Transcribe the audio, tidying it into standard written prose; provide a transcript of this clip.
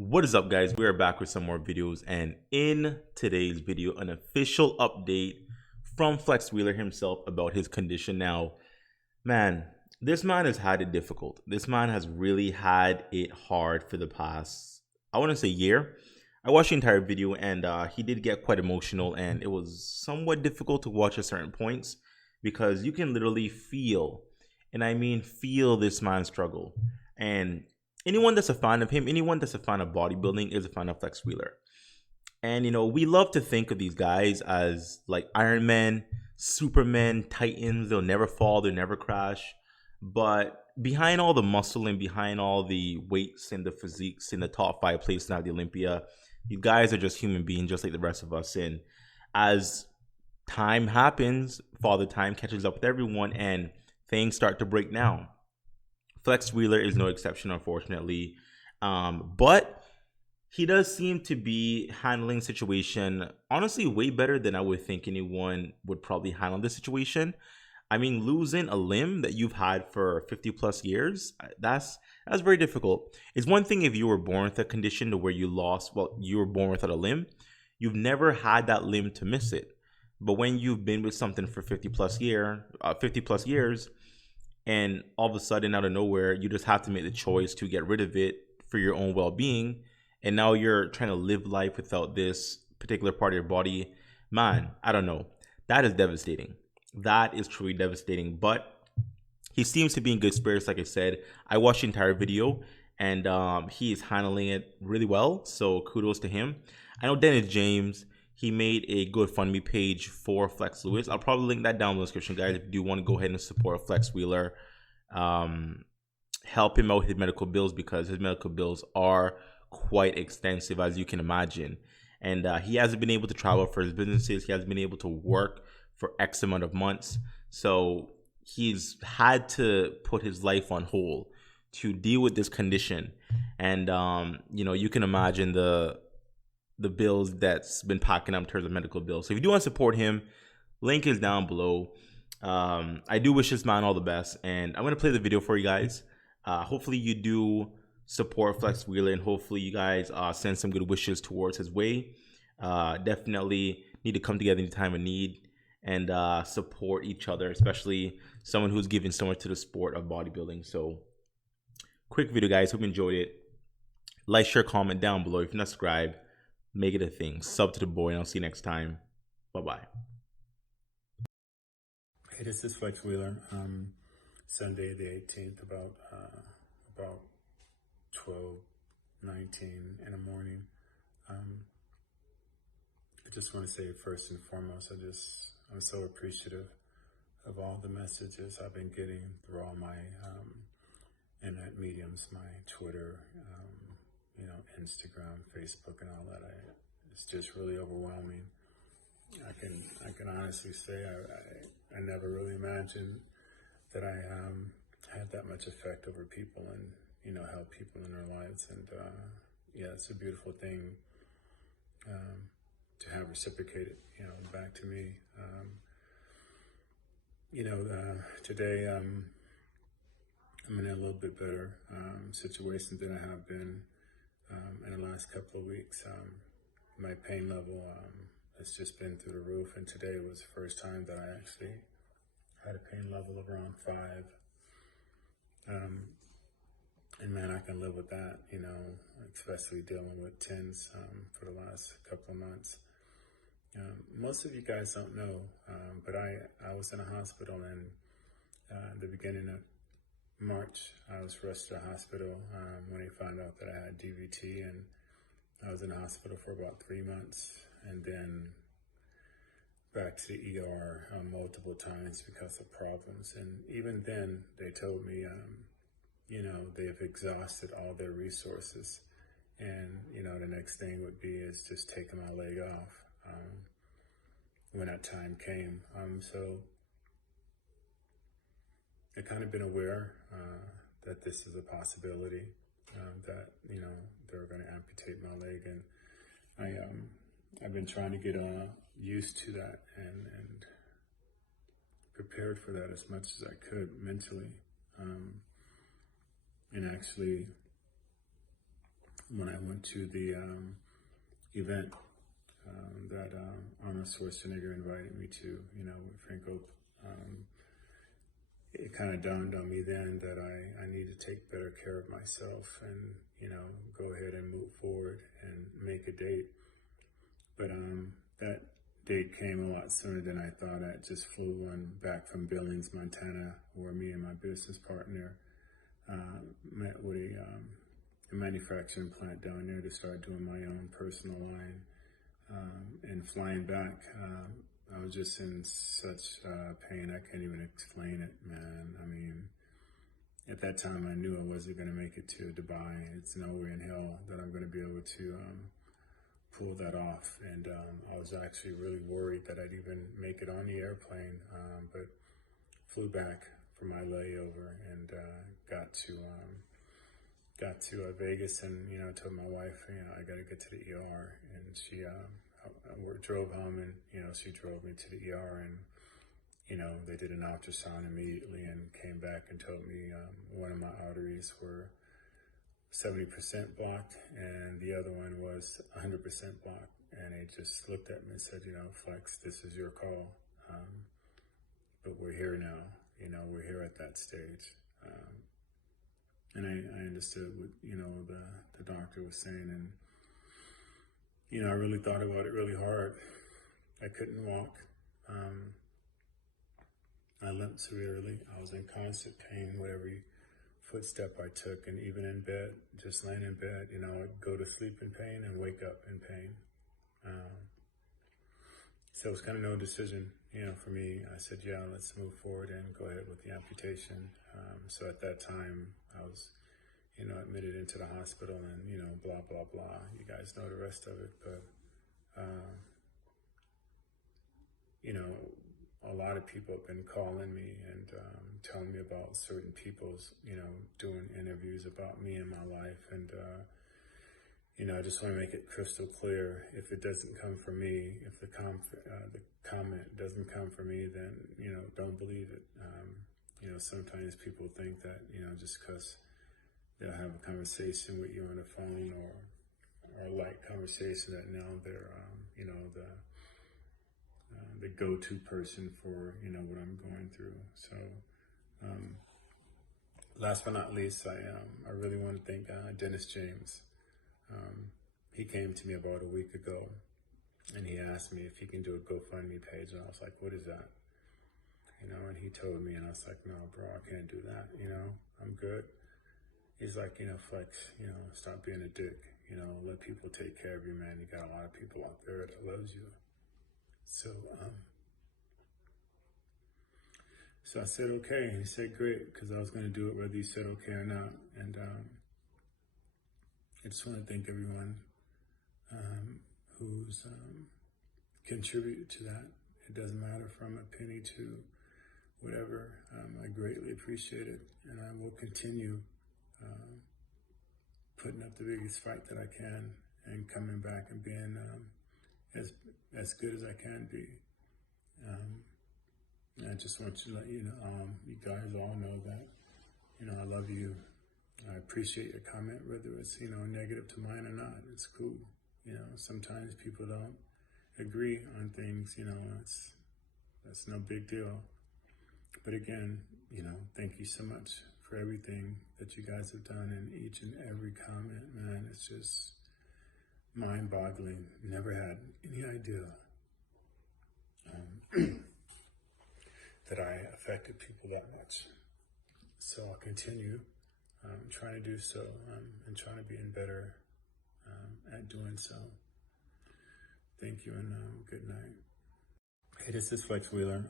What is up, guys? We are back with some more videos, and in today's video, an official update from Flex Wheeler himself about his condition. Now, man, this man has had it difficult. This man has really had it hard for the past, I want to say, year. I watched the entire video, and he did get quite emotional, and it was somewhat difficult to watch at certain points because you can literally feel, and I mean feel, this man's struggle. And anyone that's a fan of him, anyone that's a fan of bodybuilding is a fan of Flex Wheeler. And we love to think of these guys as like Iron Man, Superman, Titans. They'll never fall, they'll never crash. But behind all the muscle and behind all the weights and the physiques in the top five places at the Olympia, these guys are just human beings, just like the rest of us. And as time happens, Father Time catches up with everyone, and things start to break down. Flex Wheeler is no exception, unfortunately. But he does seem to be handling the situation, honestly, way better than I would think anyone would probably handle this situation. I mean, losing a limb that you've had for 50 plus years, that's very difficult. It's one thing if you were born with a condition to where you were born without a limb. You've never had that limb to miss it. But when you've been with something for 50 plus years, and all of a sudden out of nowhere you just have to make the choice to get rid of it for your own well-being, and now you're trying to live life without this particular part of your body, man, I don't know, that is devastating. That is truly devastating. But he seems to be in good spirits. Like I said, I watched the entire video, and he is handling it really well, so kudos to him. I know Dennis James, he made a GoFundMe page for Flex Lewis. I'll probably link that down in the description, guys, if you do want to go ahead and support Flex Wheeler. Help him out with his medical bills, because his medical bills are quite extensive, as you can imagine. And he hasn't been able to travel for his businesses. He hasn't been able to work for X amount of months. So he's had to put his life on hold to deal with this condition. And, you can imagine the bills that's been packing up in terms of medical bills. So if you do want to support him, link is down below. I do wish this man all the best, and I'm going to play the video for you guys. Hopefully you do support Flex Wheeler, and hopefully you guys send some good wishes towards his way. Definitely need to come together in a time of need and support each other, especially someone who's given so much to the sport of bodybuilding. So quick video, guys. Hope you enjoyed it. Like, share, comment down below. If you're not subscribed, make it a thing. Sub to the boy, and I'll see you next time. Bye-bye. Hey, this is Flex Wheeler. Sunday the 18th, about 12:19 in the morning. I just want to say, first and foremost, I'm so appreciative of all the messages I've been getting through all my internet mediums, my Twitter, Instagram, Facebook, and all that. It's just really overwhelming. I can honestly say I never really imagined that I had that much effect over people and help people in their lives. And yeah, it's a beautiful thing to have reciprocated back to me. Today I'm in a little bit better situation than I have been in the last couple of weeks. My pain level it's just been through the roof, and today was the first time that I actually had a pain level of around 5. And man, I can live with that, especially dealing with 10s for the last couple of months. Most of you guys don't know, but I was in a hospital in the beginning of March. I was rushed to the hospital when they found out that I had DVT, and I was in the hospital for about 3 months, and then back to the ER multiple times because of problems. And even then, they told me, they've exhausted all their resources, and the next thing would be is just taking my leg off when that time came. So I've kind of been aware that this is a possibility, that they're going to amputate my leg, and I've been trying to get used to that and prepared for that as much as I could mentally, and actually when I went to the event that Arnold Schwarzenegger invited me to, with Franco. It kind of dawned on me then that I need to take better care of myself and, go ahead and move forward and make a date. But that date came a lot sooner than I thought. I just flew one back from Billings, Montana, where me and my business partner met with a manufacturing plant down there to start doing my own personal line. And flying back, I was just in such pain. I can't even explain it, man. I mean, at that time, I knew I wasn't going to make it to Dubai. It's nowhere in hell that I'm going to be able to pull that off. And I was actually really worried that I'd even make it on the airplane, but flew back for my layover and got to Vegas, and told my wife, I got to get to the ER, and she drove home, and she drove me to the ER, and they did an ultrasound immediately and came back and told me one of my arteries were 70% blocked and the other one was 100% blocked, and they just looked at me and said, Flex, this is your call, but we're here now. We're here at that stage. And I understood what, the doctor was saying, and, I really thought about it really hard. I couldn't walk. I limped severely. I was in constant pain with every footstep I took, and even in bed, just laying in bed, I'd go to sleep in pain and wake up in pain. So it was kind of no decision, for me. I said, yeah, let's move forward and go ahead with the amputation. So at that time, I was, admitted into the hospital and, blah, blah, blah. You guys know the rest of it. But, a lot of people have been calling me and telling me about certain people's, doing interviews about me and my life. And, I just want to make it crystal clear. If it doesn't come from me, if the comment doesn't come from me, then, don't believe it. Sometimes people think that, just because they'll have a conversation with you on the phone or a light conversation, that now they're, the go-to person for, what I'm going through. So, last but not least, I really want to thank Dennis James. He came to me about a week ago and he asked me if he can do a GoFundMe page, and I was like, what is that? And he told me, and I was like, no, bro, I can't do that. I'm good. He's like, Flex, stop being a dick. Let people take care of you, man. You got a lot of people out there that loves you. So I said, okay. And he said, great, because I was going to do it whether you said okay or not. And I just want to thank everyone who's contributed to that. It doesn't matter from a penny to whatever. I greatly appreciate it, and I will continue putting up the biggest fight that I can and coming back and being as good as I can be. I just want to let you know, you guys all know that, I love you. I appreciate your comment, whether it's, negative to mine or not. It's cool. Sometimes people don't agree on things, that's no big deal. But again, thank you so much for everything that you guys have done in each and every comment, man. It's just mind-boggling. Never had any idea that I affected people that much. So I'll continue trying to do so and trying to be better at doing so. Thank you, and good night. Hey, this is Flex Wheeler.